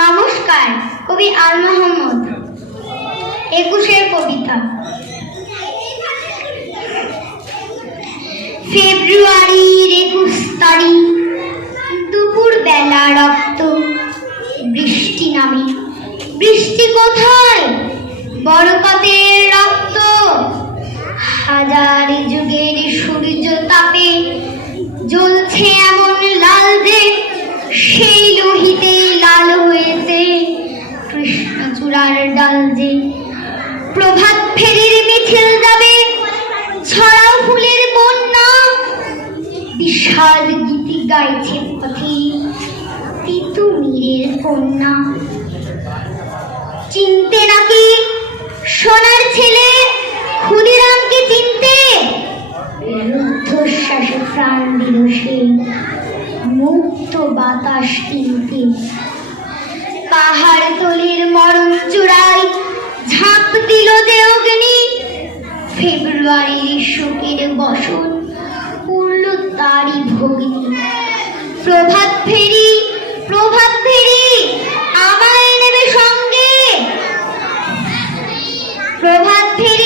নমস্কার, কবি আল মোহাম্মদ একুশের কবিতা। ফেব্রুয়ারির একুশ তারিখ দুপুর বেলা রক্ত, বৃষ্টি নামে। বৃষ্টি কোথায়? বরকতের রক্ত। হাজার যুগের সূর্য তাপে প্রভাত ফেরির মিছিল যাবে। ছড়া ফুলের বন্যা। বিষাদ গীতি গাইছে পথে তিতুমিরের কন্যা। চিনতে নাকি সোনার ছেলে? ক্ষুদিরামকে চিনতে? রুদ্ধশ্বাসে প্রাণ দিল সে। মুক্ত বাতাস কিনতে পাহাড় তলির ফেব্রুয়ারির শোকের বসন, উড়ল তারই ভগিনী প্রভাত ফেরি প্রভাত ফেরি, আমায় নেবে সঙ্গে। প্রভাত ফেরি